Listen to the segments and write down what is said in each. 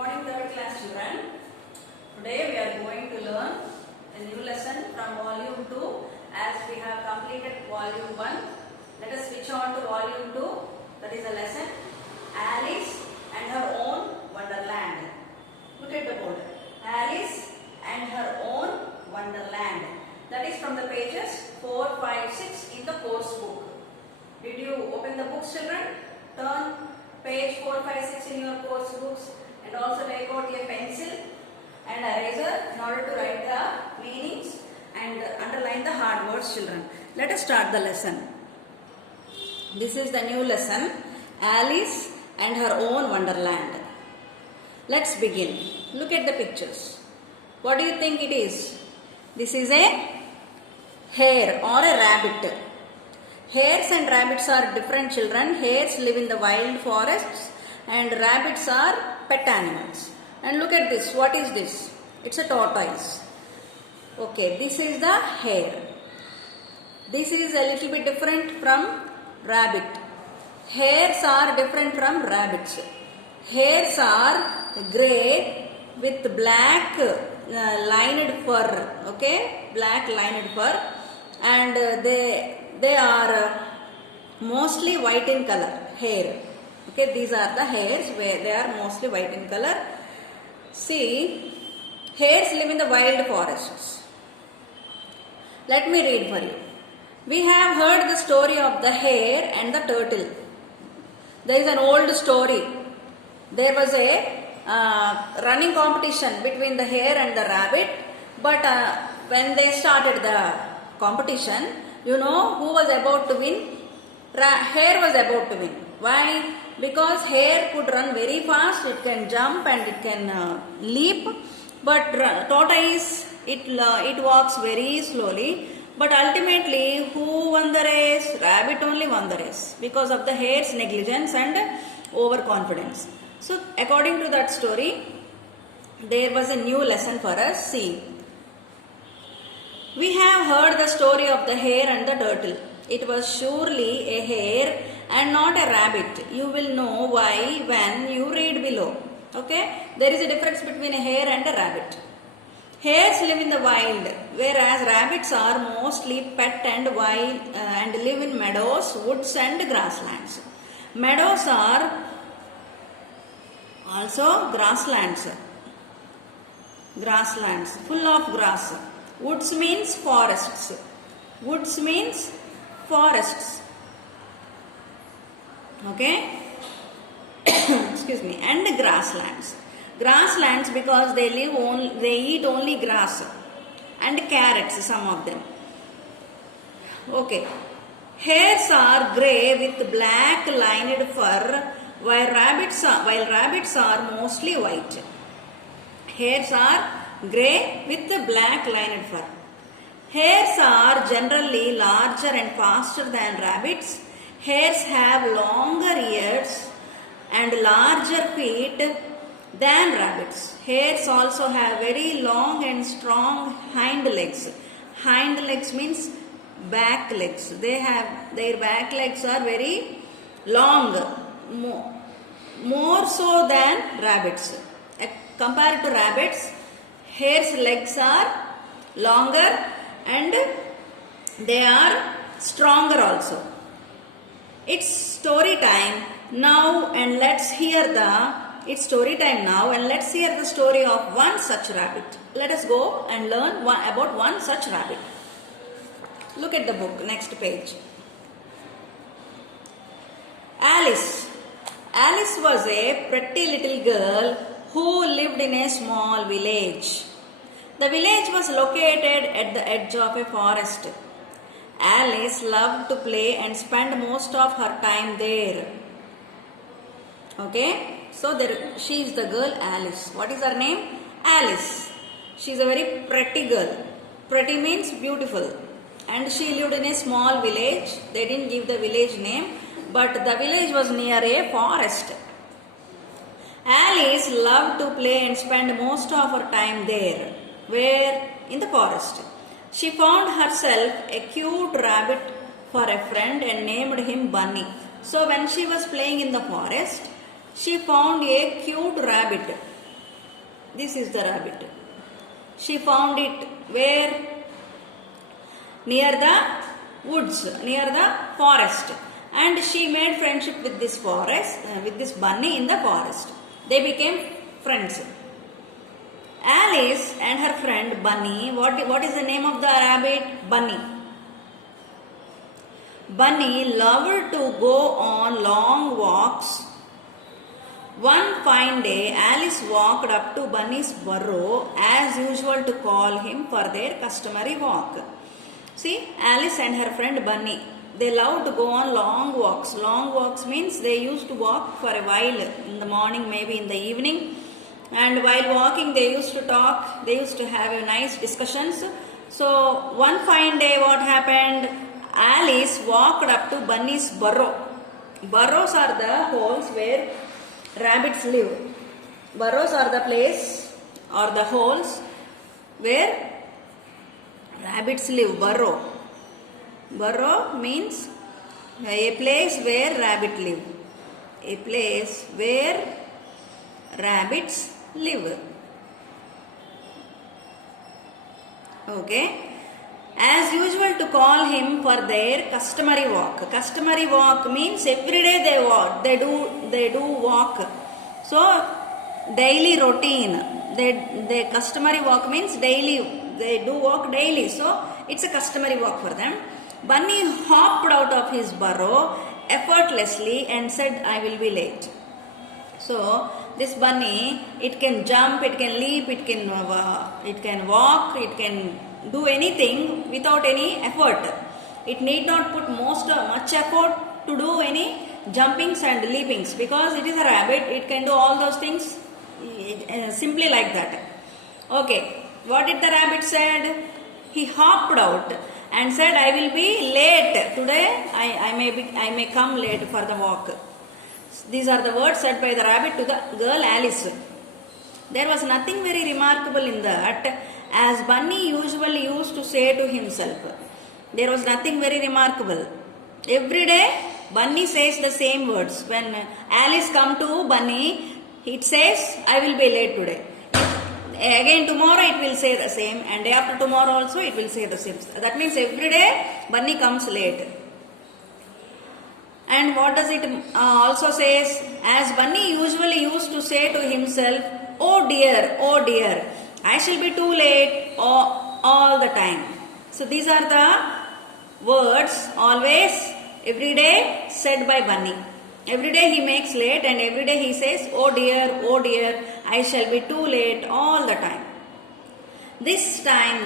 morning, third class children. Today we are going to learn a new lesson from volume 2 as we have completed volume 1. Let us switch on to volume 2. That is a lesson Alice and her own Wonderland. Look at the board. Alice and her own Wonderland. That is from the pages 4, 5, 6 in the course book. Did you open the books, children? Turn page 4, 5, 6 in your course books and also take out a pencil and eraser in order to write the meanings and underline the hard words, children. Let us start the lesson. This is the new lesson, Alice and her own Wonderland. Let's begin. Look at the pictures. What do you think it is? This is a hare or a rabbit. Hares and rabbits are different, children. Hares live in the wild forests and rabbits are pet animals. And look at this. What is this? It's a tortoise. Okay, this is the hare. This is a little bit different from rabbit. Hares are different from rabbits. Hares are grey with black lined fur. Okay, black lined fur, and they are mostly white in color. Hare. Okay, these are the hares where they are mostly white in color. See, hares live in the wild forests. Let me read for you. We have heard the story of the hare and the turtle. There is an old story. There was a running competition between the hare and the rabbit, but when they started the competition, you know who was about to win? Hare was about to win. Why? Because hare could run very fast, it can jump and it can leap, but tortoise, it walks very slowly. But ultimately, who won the race? Rabbit only won the race because of the hare's negligence and overconfidence. So, according to that story, there was a new lesson for us. See, we have heard the story of the hare and the turtle. It was surely a hare and not a rabbit. You will know why when you read below. Okay? There is a difference between a hare and a rabbit. Hares live in the wild, whereas rabbits are mostly pet and wild and live in meadows, woods and grasslands. Meadows are also grasslands full of grass. Woods means forests. Woods means forests. Okay? Excuse me. And grasslands. Grasslands because they eat only grass and carrots, some of them. Okay. Hares are grey with black lined fur, while rabbits are mostly white. Hares are grey with black lined fur. Hares are generally larger and faster than rabbits. Hares have longer ears and larger feet than rabbits. Hares also have very long and strong hind legs. Hind legs means back legs. Their back legs are very long, more so than rabbits. Compared to rabbits, hares' legs are longer and they are stronger also. It's story time now and let's hear the story of one such rabbit. Let us go and learn about one such rabbit. Look at the book, next page. Alice. Alice was a pretty little girl who lived in a small village. The village was located at the edge of a forest. Alice loved to play and spend most of her time there. Okay? So she is the girl Alice. What is her name? Alice. She is a very pretty girl. Pretty means beautiful. And she lived in a small village. They didn't give the village name, but the village was near a forest. Alice loved to play and spend most of her time there. Where? In the forest. She found herself a cute rabbit for a friend and named him Bunny. So when she was playing in the forest, she found a cute rabbit This is the rabbit. She found it where? Near the woods, near the forest. And she made friendship with this with this bunny in the forest. They became friends. Alice and her friend Bunny, what is the name of the rabbit? Bunny. Bunny loved to go on long walks. One fine day, Alice walked up to Bunny's burrow as usual to call him for their customary walk. See, Alice and her friend Bunny, they love to go on long walks. Long walks means they used to walk for a while in the morning, maybe in the evening. And while walking, they used to talk, they used to have a nice discussions. So, one fine day what happened? Alice walked up to Bunny's burrow. Burrows are the holes where rabbits live. Burrows are the place or the holes where rabbits live. Burrow. Burrow means a place where rabbit live. A place where rabbits live. Okay. As usual to call him for their customary walk. Customary walk means every day they walk. They do walk. So daily routine. They customary walk means daily. They do walk daily. So it's a customary walk for them. Bunny hopped out of his burrow effortlessly and said, "I will be late." So this bunny, it can jump, it can leap, it can walk, it can do anything without any effort. It need not put much effort to do any jumpings and leapings because it is a rabbit. It can do all those things simply like that. Okay, what did the rabbit said? He hopped out and said, "I will be late today. I may come late for the walk." These are the words said by the rabbit to the girl Alice. There was nothing very remarkable in that, as Bunny usually used to say to himself. There was nothing very remarkable. Every day, Bunny says the same words. When Alice come to Bunny, it says, "I will be late today." Again tomorrow it will say the same, and day after tomorrow also it will say the same. That means every day Bunny comes late. And what does it also says? As Bunny usually used to say to himself, oh dear, I shall be too late all the time." So these are the words always, every day said by Bunny. Every day he makes late and every day he says, oh dear, I shall be too late all the time. This time,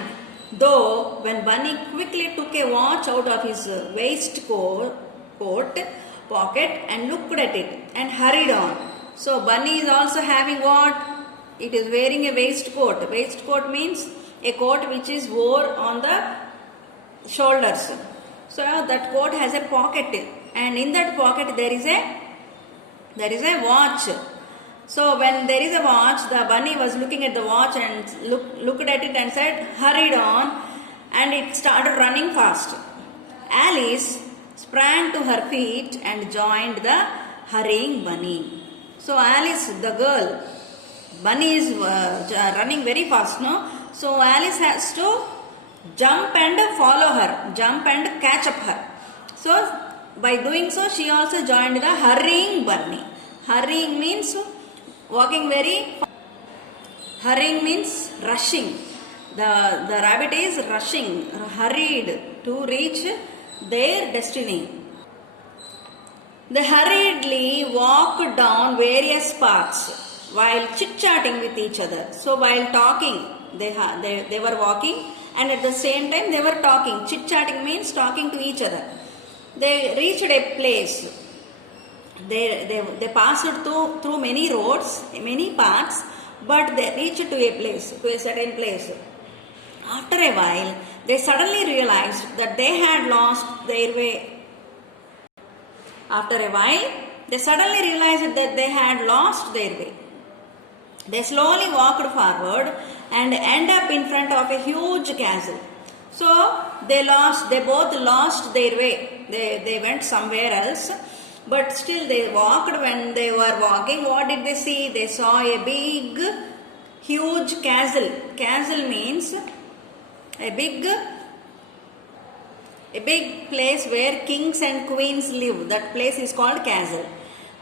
though, when Bunny quickly took a watch out of his waistcoat pocket and looked at it and hurried on. So Bunny is also having what? It is wearing a waistcoat. Waistcoat means a coat which is wore on the shoulders. So that coat has a pocket, and in that pocket there is a watch. So when there is a watch, the Bunny was looking at the watch and looked at it and said, hurried on, and it started running fast. Alice sprang to her feet and joined the hurrying Bunny. So Alice, the girl, Bunny is running very fast, no? So Alice has to jump and follow her, jump and catch up her. So by doing so, she also joined the hurrying Bunny. Hurrying means walking very fast. Hurrying means rushing. The rabbit is rushing, hurried to reach their destiny. They hurriedly walked down various paths while chit-chatting with each other. So while talking, they were walking, and at the same time they were talking. Chit-chatting means talking to each other. They reached a place. They passed through many roads, many paths, but they reached to a certain place. After a while, they suddenly realized that they had lost their way. After a while, they suddenly realized that they had lost their way. They slowly walked forward and ended up in front of a huge castle. So they both lost their way. They went somewhere else, but still they walked. When they were walking, what did they see? They saw a big, huge castle. Castle means a big place where kings and queens live. That place is called castle.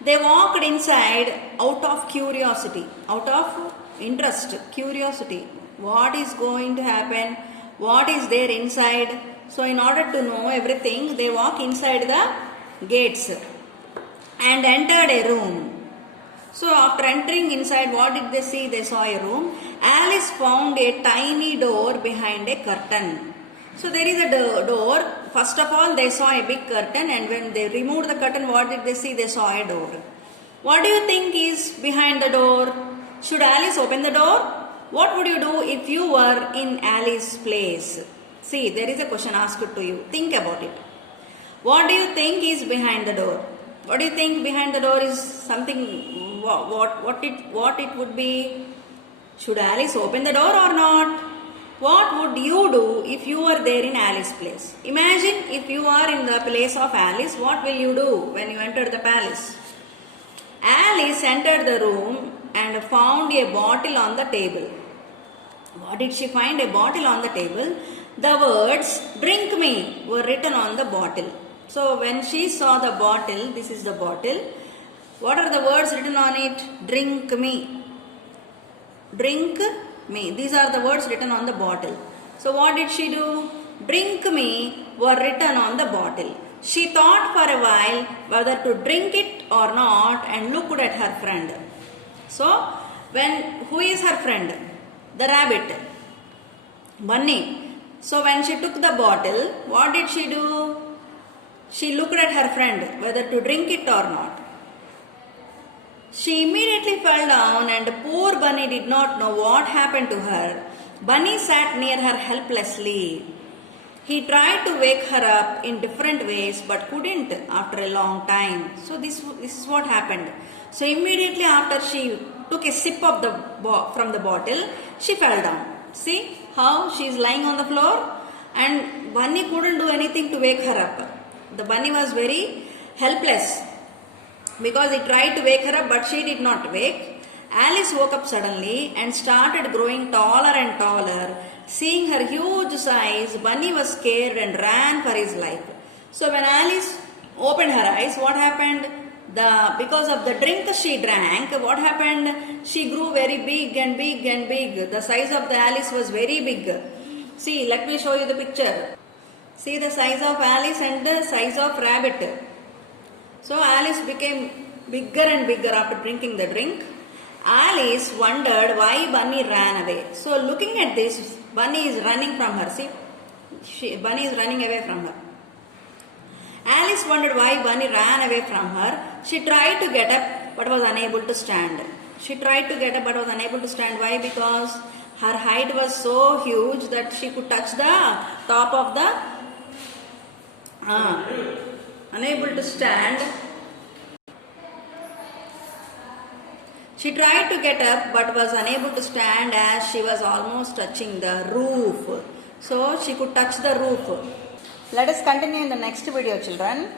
They walked inside out of curiosity, out of interest, curiosity. What is going to happen? What is there inside? So in order to know everything, they walk inside the gates and entered a room. So after entering inside, what did they see? They saw a room. Alice found a tiny door behind a curtain. So there is a door. First of all, they saw a big curtain, and when they removed the curtain, what did they see? They saw a door. What do you think is behind the door? Should Alice open the door? What would you do if you were in Alice's place? See, there is a question asked to you. Think about it. What do you think is behind the door? What do you think behind the door is something, what it would be? Should Alice open the door or not? What would you do if you were there in Alice's place? Imagine if you are in the place of Alice, what will you do when you enter the palace? Alice entered the room and found a bottle on the table. What did she find? A bottle on the table. The words, "Drink me," were written on the bottle. So when she saw the bottle, this is the bottle. What are the words written on it? Drink me. Drink me. These are the words written on the bottle. So what did she do? Drink me were written on the bottle. She thought for a while whether to drink it or not and looked at her friend. So who is her friend? The rabbit. Bunny. So when she took the bottle, what did she do? She looked at her friend whether to drink it or not. She immediately fell down, and poor Bunny did not know what happened to her. Bunny sat near her helplessly. He tried to wake her up in different ways but couldn't after a long time. So this is what happened. So immediately after she took a sip of from the bottle, she fell down. See how she is lying on the floor, and Bunny couldn't do anything to wake her up. The bunny was very helpless because he tried to wake her up, but she did not wake. Alice woke up suddenly and started growing taller and taller. Seeing her huge size, Bunny was scared and ran for his life. So when Alice opened her eyes, what happened? Because of the drink she drank, what happened? She grew very big and big and big. The size of the Alice was very big. See, let me show you the picture. See the size of Alice and the size of rabbit. So Alice became bigger and bigger after drinking the drink. Alice wondered why Bunny ran away. So looking at this, Bunny is running from her. See, Bunny is running away from her. Alice wondered why Bunny ran away from her. She tried to get up but was unable to stand. She tried to get up but was unable to stand. Why? Because her height was so huge that she could touch the top of the unable to stand. She tried to get up but was unable to stand as she was almost touching the roof. So she could touch the roof. Let us continue in the next video, children.